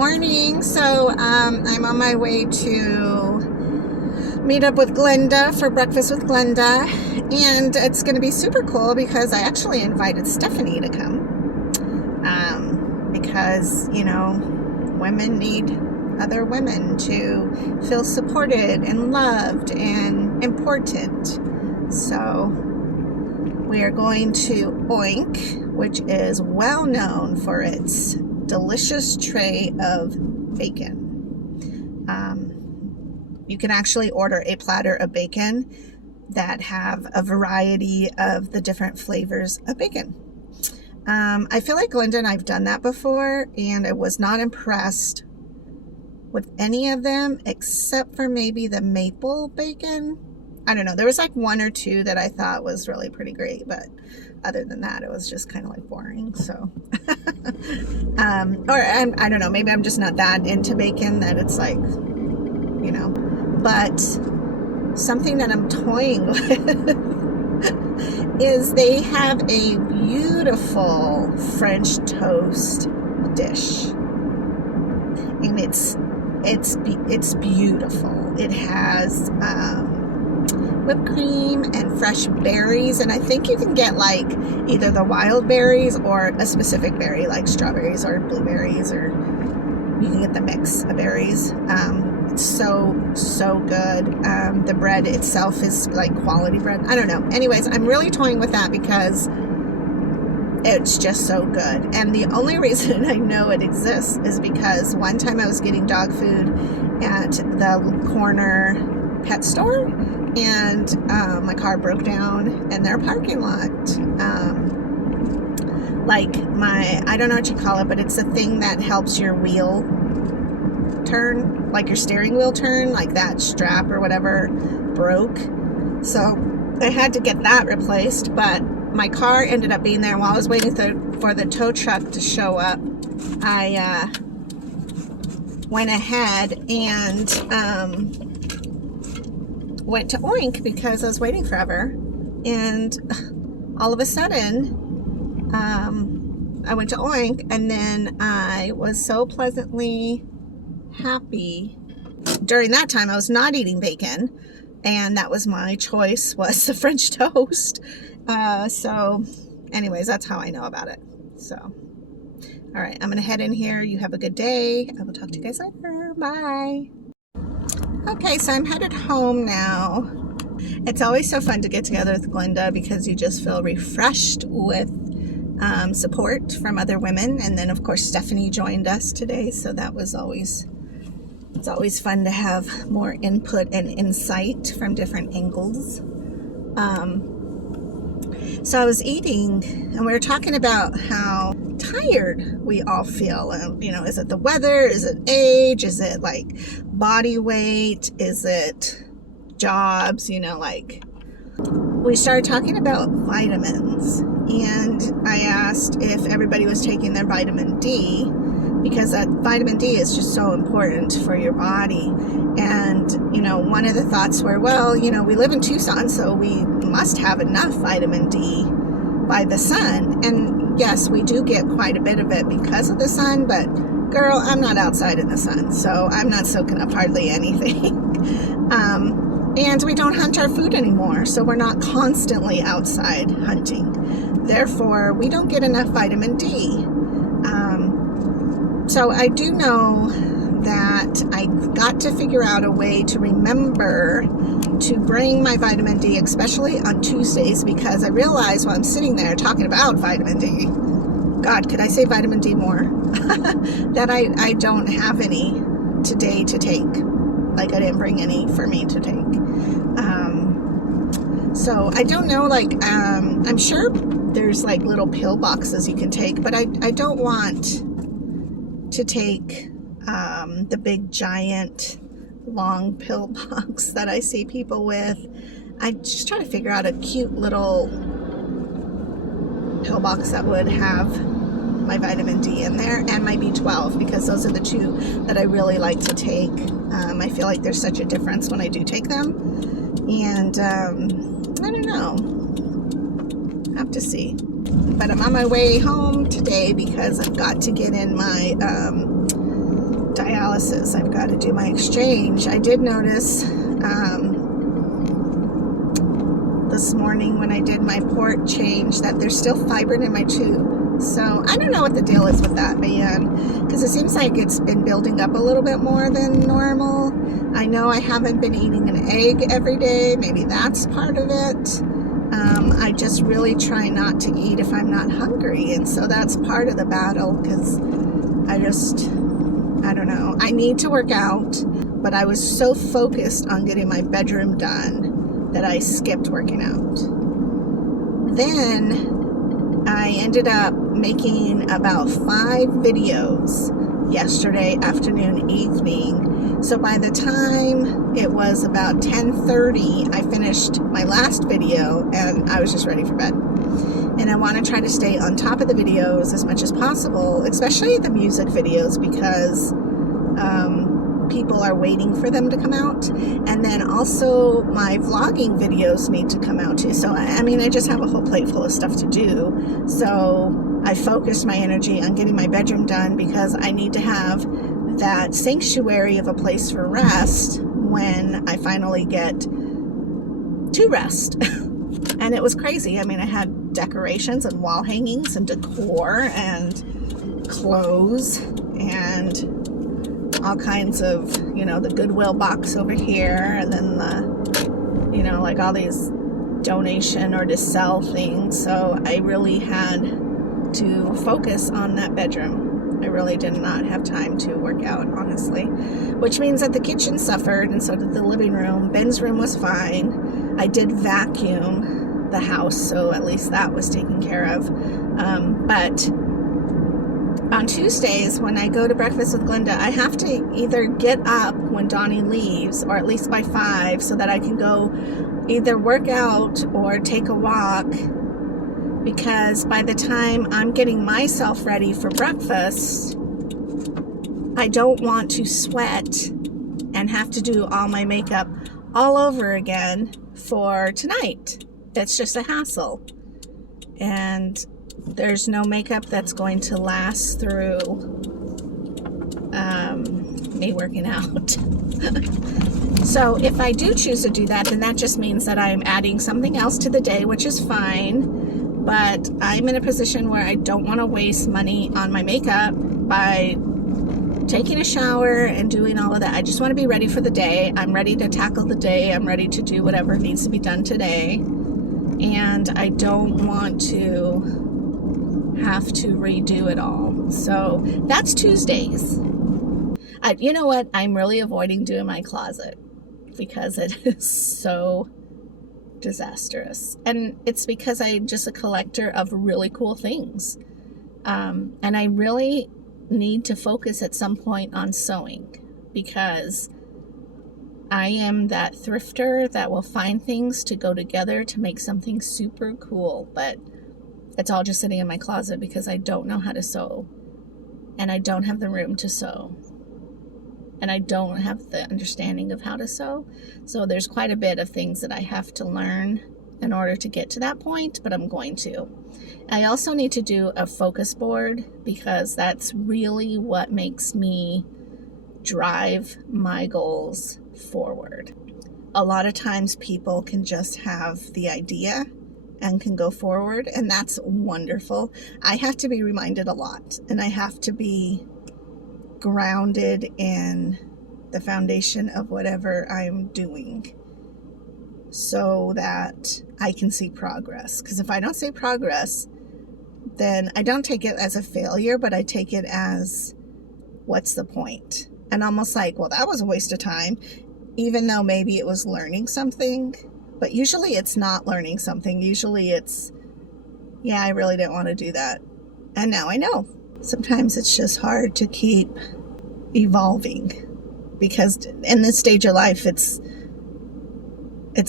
morning. So I'm on my way to meet up with Glenda for breakfast with Glenda, and it's going to be super cool because I actually invited Stephanie to come because, you know, women need other women to feel supported and loved and important. So we are going to Oink, which is well known for its delicious tray of bacon. You can actually order a platter of bacon that have a variety of the different flavors of bacon. I feel like Glenda and I've done that before, and I was not impressed with any of them except for maybe the maple bacon. I don't know. There was like one or two that I thought was really pretty great, but other than that, it was just kind of like boring. So, I don't know. Maybe I'm just not that into bacon that it's like, you know. But something that I'm toying with is they have a beautiful French toast dish, and it's beautiful. It has whipped cream and fresh berries, and I think you can get like either the wild berries or a specific berry like strawberries or blueberries, or you can get the mix of berries. It's so good. The bread itself is like quality bread. I don't know. Anyways, I'm really toying with that because it's just so good. And the only reason I know it exists is because one time I was getting dog food at the corner pet store, and my car broke down in their parking lot. I don't know what you call it, but it's a thing that helps your wheel turn, like your steering wheel turn, like that strap or whatever broke. So I had to get that replaced, but my car ended up being there while I was waiting for the tow truck to show up. I went ahead and went to Oink because I was waiting forever, and all of a sudden I went to Oink, and then I was so pleasantly happy. During that time I was not eating bacon, and that was my choice, was the French toast. So anyways, that's how I know about it. So all right, I'm gonna head in here. You have a good day. I will talk to you guys later. Bye. Okay, so I'm headed home now. It's always so fun to get together with Glenda because you just feel refreshed with support from other women. And then of course Stephanie joined us today, so that was it's always fun to have more input and insight from different angles. So I was eating, and we were talking about how tired we all feel. You know, is it the weather? Is it age? Is it like body weight? Is it jobs? You know, like we started talking about vitamins, and I asked if everybody was taking their vitamin D, because that vitamin D is just so important for your body. And, you know, one of the thoughts were, well, you know, we live in Tucson, so we must have enough vitamin D by the sun. And yes, we do get quite a bit of it because of the sun, but girl, I'm not outside in the sun, so I'm not soaking up hardly anything. And we don't hunt our food anymore, so we're not constantly outside hunting. Therefore, we don't get enough vitamin D. So I do know that I've got to figure out a way to remember to bring my vitamin D, especially on Tuesdays, because I realize while I'm sitting there talking about vitamin D, God, could I say vitamin D more? That I don't have any today to take. Like I didn't bring any for me to take. So I don't know, like, I'm sure there's like little pill boxes you can take, but I don't want to take the big giant long pill box that I see people with. I just try to figure out a cute little pill box that would have my vitamin D in there and my B12, because those are the two that I really like to take. I feel like there's such a difference when I do take them, and I don't know, have to see. But I'm on my way home today because I've got to get in my dialysis. I've got to do my exchange. I did notice this morning when I did my port change that there's still fibrin in my tube. So I don't know what the deal is with that, man, because it seems like it's been building up a little bit more than normal. I know I haven't been eating an egg every day. Maybe that's part of it. I just really try not to eat if I'm not hungry, and so that's part of the battle, because I don't know. I need to work out, but I was so focused on getting my bedroom done that I skipped working out. Then I ended up making about 5 videos yesterday afternoon, evening. So by the time it was about 10:30, I finished my last video and I was just ready for bed. And I want to try to stay on top of the videos as much as possible, especially the music videos, because people are waiting for them to come out. And then also my vlogging videos need to come out too. So I mean, I just have a whole plate full of stuff to do. So I focused my energy on getting my bedroom done, because I need to have that sanctuary of a place for rest when I finally get to rest. And it was crazy. I mean, I had decorations and wall hangings and decor and clothes and all kinds of, the Goodwill box over here, and then the, like all these donation or to sell things. So I really had to focus on that bedroom. I really did not have time to work out, honestly, which means that the kitchen suffered, and so did the living room. Ben's room was fine. I did vacuum the house, so at least that was taken care of. But on Tuesdays, when I go to breakfast with Glenda, I have to either get up when Donnie leaves, or at least by 5, so that I can go either work out or take a walk, because by the time I'm getting myself ready for breakfast, I don't want to sweat and have to do all my makeup all over again for tonight. It's just a hassle. And there's no makeup that's going to last through me working out. So if I do choose to do that, then that just means that I'm adding something else to the day, which is fine. But I'm in a position where I don't want to waste money on my makeup by taking a shower and doing all of that. I just want to be ready for the day. I'm ready to tackle the day. I'm ready to do whatever needs to be done today. And I don't want to have to redo it all. So that's Tuesdays. You know what? I'm really avoiding doing my closet because it is so disastrous. And it's because I'm just a collector of really cool things. And I really need to focus at some point on sewing, because I am that thrifter that will find things to go together to make something super cool, but it's all just sitting in my closet because I don't know how to sew, and I don't have the room to sew, and I don't have the understanding of how to sew. So there's quite a bit of things that I have to learn in order to get to that point, but I'm going to. I also need to do a focus board, because that's really what makes me drive my goals forward. A lot of times people can just have the idea and can go forward, and that's wonderful. I have to be reminded a lot, and I have to be grounded in the foundation of whatever I'm doing, so that I can see progress. Because if I don't see progress, then I don't take it as a failure, but I take it as, what's the point? And almost like, well, that was a waste of time, even though maybe it was learning something. But usually it's not learning something. Usually it's, yeah, I really didn't want to do that. And now I know. Sometimes it's just hard to keep evolving, because in this stage of life, it's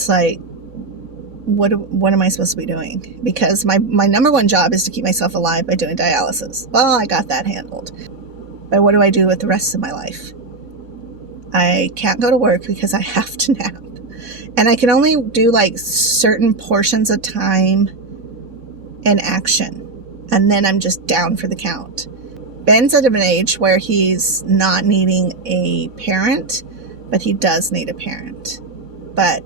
like, what am I supposed to be doing? Because my number one job is to keep myself alive by doing dialysis. Well, I got that handled. But what do I do with the rest of my life? I can't go to work because I have to nap. And I can only do like certain portions of time and action. And then I'm just down for the count. Ben's at an age where he's not needing a parent, but he does need a parent. But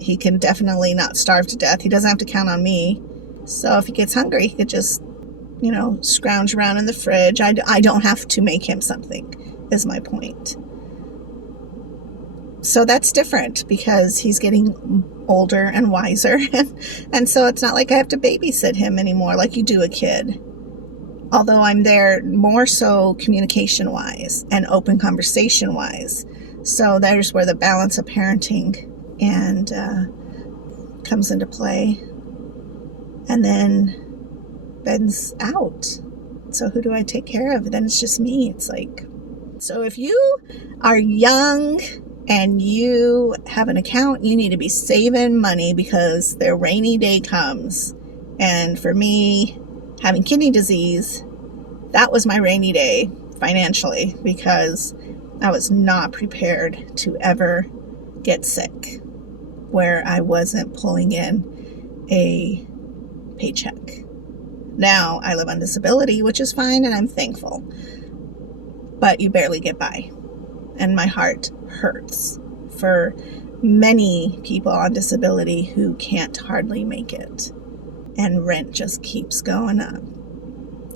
he can definitely not starve to death. He doesn't have to count on me. So if he gets hungry, he could just, scrounge around in the fridge. I don't have to make him something, is my point. So that's different because he's getting older and wiser. And so it's not like I have to babysit him anymore like you do a kid. Although I'm there more so communication-wise and open conversation-wise. So there's where the balance of parenting and comes into play. And then Ben's out. So who do I take care of? Then it's just me. It's like, so if you are young and you have an account, you need to be saving money because their rainy day comes. And for me, having kidney disease, that was my rainy day financially because I was not prepared to ever get sick where I wasn't pulling in a paycheck. Now I live on disability, which is fine, and I'm thankful. But you barely get by. And my heart hurts for many people on disability who can't hardly make it. And rent just keeps going up.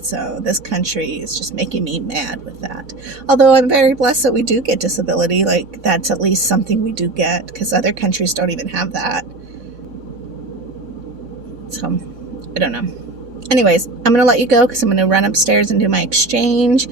So this country is just making me mad with that. Although I'm very blessed that we do get disability. Like, that's at least something we do get, because other countries don't even have that. So, I don't know. Anyways, I'm going to let you go because I'm going to run upstairs and do my exchange.